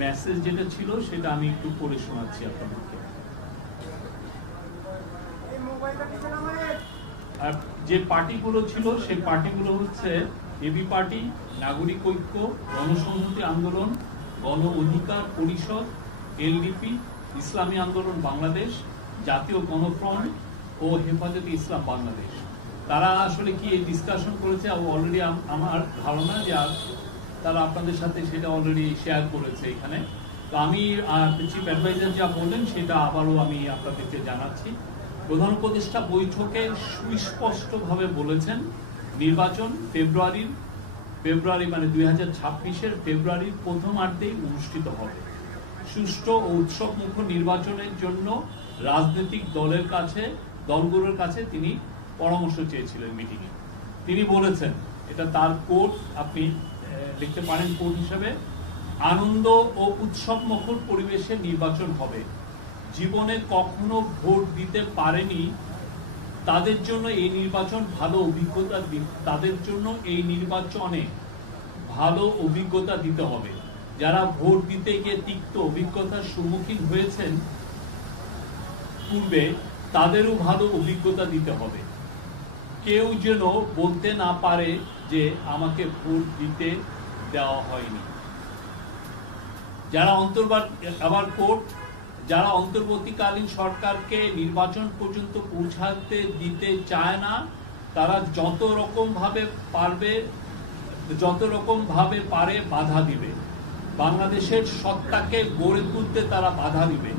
Message যেটা ছিল সেটা আমি একটু পড়ে শোনাচ্ছি আপনাদেরকে। আর যে পার্টিগুলো ছিল সেই পার্টিগুলো হচ্ছে এবি পার্টি, নাগরিক ঐক্য, গণসংহতি আন্দোলন, গণ অধিকার পরিষদ, এলডিপি, ইসলামী আন্দোলন বাংলাদেশ, জাতীয় গণফ্রন্ট ও হেফাজতে ইসলাম বাংলাদেশ। তারা আসলে কি এই ডিসকাশন করেছে অলরেডি, আমার ধারণা যে তারা আপনাদের সাথে সেটা অলরেডি শেয়ার করেছে এখানে। তো আমি চিফ অ্যাডভাইজার যা বললেন সেটা আবারও আমি আপনাদেরকে জানাচ্ছি। প্রধান উপদেষ্টা বৈঠকে সুস্পষ্টভাবে বলেছেন নির্বাচন ফেব্রুয়ারি মানে 2026-এর ফেব্রুয়ারির প্রথমার্ধেই অনুষ্ঠিত হবে। সুষ্ঠু ও উৎসবমুখ নির্বাচনের জন্য রাজনৈতিক দলগুলোর কাছে তিনি পরামর্শ চেয়েছিলেন মিটিংয়ে। তিনি বলেছেন, এটা তার কোট, আপনি দেখতে পারেন কোট হিসেবে, আনন্দ ও উৎসবমুখর পরিবেশে নির্বাচন হবে। জীবনে কখনো ভোট দিতে পারেনি তাদের জন্য এই নির্বাচন ভালো অভিজ্ঞতা দিতে হবে। যারা ভোট দিতে গিয়ে তিক্ত অভিজ্ঞতার সম্মুখীন হয়েছেন পূর্বে, তাদেরও ভালো অভিজ্ঞতা দিতে হবে। কেউ যেন বলতে না পারে যে আমাকে ভোট দিতে দেওয়া হয়নি। যারা অন্তর্বর্তীকালীন সরকারকে নির্বাচন পর্যন্ত পৌঁছাতে দিতে চায় না, তারা যত রকম ভাবে পারে বাধা দিবে। বাংলাদেশের সত্তাকে গড়ে তুলতে তারা বাধা দিবে।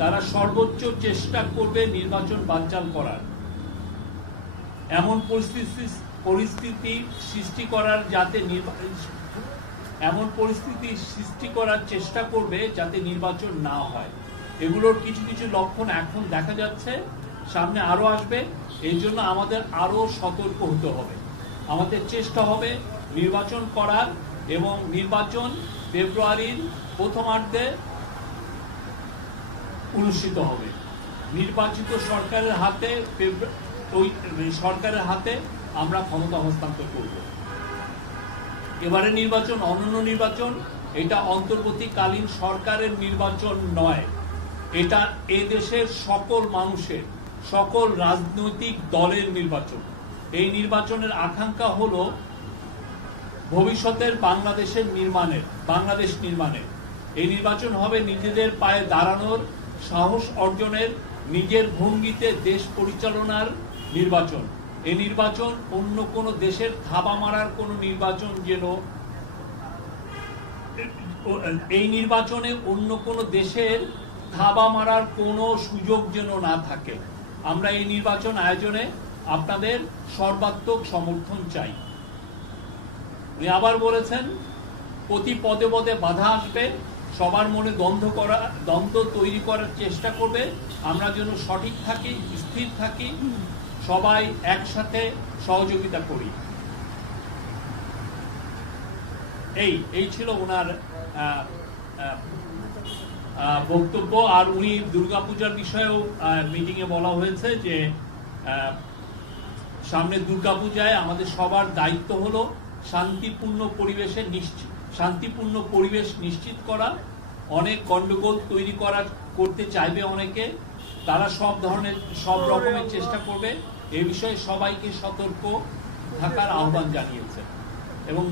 তারা সর্বোচ্চ চেষ্টা করবে নির্বাচন বানচাল করার। এমন পরিস্থিতি সৃষ্টি করার চেষ্টা করবে যাতে নির্বাচন না হয়। এগুলোর কিছু কিছু লক্ষণ এখন দেখা যাচ্ছে, সামনে আরো আসবে। এই জন্য আমাদের আরো সতর্ক হতে হবে। আমাদের চেষ্টা হবে নির্বাচন করার, এবং নির্বাচন ফেব্রুয়ারির প্রথমার্ধে অনুষ্ঠিত হবে। নির্বাচিত সরকারের হাতে আমরা ক্ষমতা হস্তান্তর করব। এবারে নির্বাচন অনন্য নির্বাচন, এটা অন্তর্বর্তীকালীন সরকারের নির্বাচন নয়, এটা এদেশের সকল মানুষের, সকল রাজনৈতিক দলের নির্বাচন। এই নির্বাচনের আকাঙ্ক্ষা হলো ভবিষ্যতের বাংলাদেশ নির্মাণের। এই নির্বাচন হবে নিজেদের পায়ে দাঁড়ানোর সাহস অর্জনের, নিজের ভঙ্গিতে দেশ পরিচালনার নির্বাচন। এই নির্বাচন অন্য কোন দেশের থাবা মারার কোন নির্বাচন এই নির্বাচনে অন্য কোন দেশের থাবা মারার কোন সুযোগ যেন না থাকে। আমরা এই নির্বাচন আয়োজনে আপনাদের সর্বাত্মক সমর্থন চাই। উনি আবার বলেছেন, প্রতি পদে পদে বাধা আসবে, সবার মনে দ্বন্দ্ব তৈরি করার চেষ্টা করবে। আমরা যেন সঠিক থাকি, স্থির থাকি, সবাই একসাথে সহযোগিতা করি। এই ছিল ওনার বক্তব্য। আর উনি দুর্গাপূজার বিষয়েও মিটিং এ বলা হয়েছে যে সামনে দুর্গাপূজায় আমাদের সবার দায়িত্ব হলো শান্তিপূর্ণ পরিবেশ নিশ্চিত করা। অনেক গন্ডগোল করতে চাইবে অনেকে, তারা সব রকমের চেষ্টা করবে। এই বিষয়ে সবাইকে সতর্ক থাকার আহ্বান জানিয়েছে। এবং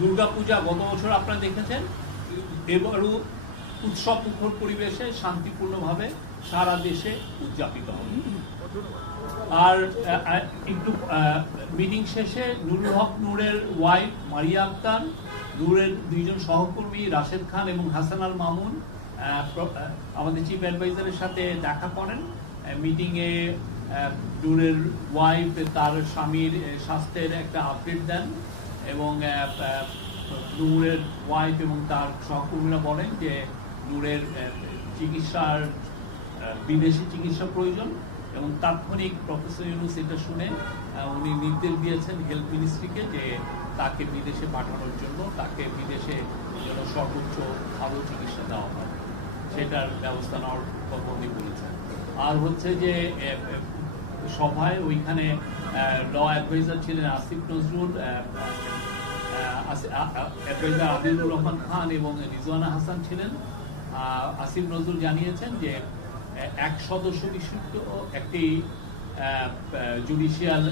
দুর্গাপূজা গত বছর আপনারা দেখেছেন, এবারও উৎসব মুখর পরিবেশে শান্তিপূর্ণভাবে সারা দেশে উদযাপিত হবে। আর একটু মিটিং শেষে নুরুল হক নূরের ওয়াইফ মারিয়া আক্তার, নূরের দুইজন সহকর্মী রাশেদ খান এবং হাসান আল মামুন আমাদের চিফ অ্যাডভাইজারের সাথে দেখা করেন। মিটিং এ নূরের ওয়াইফ তার স্বামীর স্বাস্থ্যের একটা আপডেট দেন, এবং নূরের ওয়াইফ এবং তার সহকর্মীরা বলেন যে নূরের বিদেশি চিকিৎসা প্রয়োজন, এবং তাৎক্ষণিক প্রফেসর ইউনূস এটা শুনে উনি নির্দেশ দিয়েছেন হেলথ মিনিস্ট্রিকে যে তাকে বিদেশে পাঠানোর জন্য, তাকে বিদেশে যেন সর্বোচ্চ ভালো চিকিৎসা দেওয়া হয়, সেটার ব্যবস্থা নেওয়ার কথা উনি বলেছেন। আর হচ্ছে যে সভায় ওইখানে ল অ্যাডভাইজার ছিলেন আসিফ নজরুল, অ্যাডভাইজার আদিলুর রহমান খান এবং রিজওয়ানা হাসান ছিলেন। আসিফ নজরুল জানিয়েছেন যে 1 সদস্য বিশিষ্ট একটি জুডিশিয়াল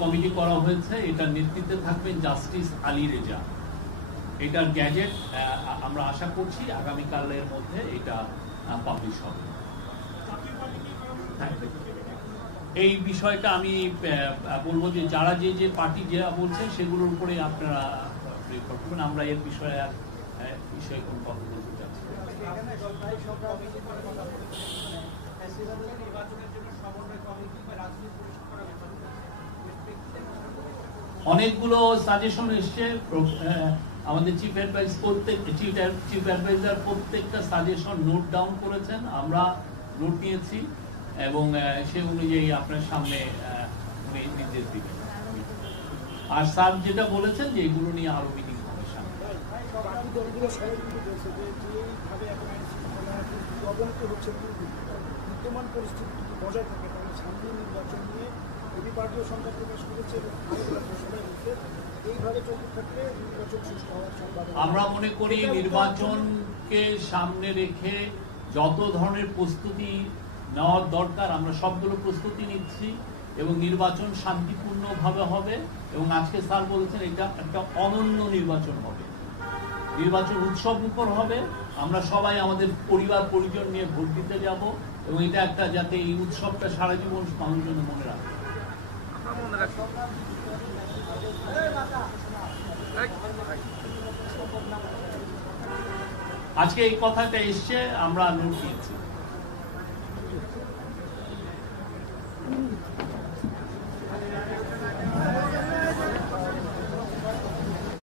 কমিটি করা হয়েছে। এটার নেতৃত্বে থাকবেন জাস্টিস আলী রেজা। এটার গ্যাজেট আমরা আশা করছি আগামীকালের মধ্যে এটা পাবলিশ হবে। এই বিষয়টা আমি বলবো যে যারা যে পার্টি যা বলছে সেগুলোর উপরে আপনারা রিপোর্ট করবেন। আমরা এর বিষয়ে কোনো কথা বলতে চাচ্ছি। অনেকগুলো সাজেশন এসছে। আমাদের চিফ অ্যাডভাইজার প্রত্যেকটা সাজেশন নোট ডাউন করেছেন, আমরা নোট নিয়েছি এবং সে অনুযায়ী আপনার সামনে নির্দেশ দিবেন। আর স্যার যেটা বলেছেন যে এগুলো নিয়ে আরো মিটিং হবে সামনে। বিদ্যমান পরিস্থিতি বজায় থাকে তাহলে সামনে নির্বাচন নিয়ে এবি পার্টিও সংখ্যা প্রকাশ করেছে এবং এইভাবে চলতে থাকলে নির্বাচন সুষ্ঠু হওয়ার সম্ভাবনা। আমরা মনে করি নির্বাচনকে সামনে রেখে যত ধরনের প্রস্তুতি নেওয়ার দরকার আমরা সবগুলো প্রস্তুতি নিচ্ছি এবং নির্বাচন শান্তিপূর্ণভাবে হবে। এবং আজকে স্যার বলেছেন এটা একটা অনন্য নির্বাচন হবে, নির্বাচন উৎসব মুখর হবে। আমরা সবাই আমাদের পরিবার পরিজন নিয়ে ভোট দিতে যাব এবং এটা একটা যাতে এই উৎসবটা সারা জীবন মানুষের জন্য মনে রাখে। আজকে এই কথাটা এসছে, আমরা নোট নিয়েছি।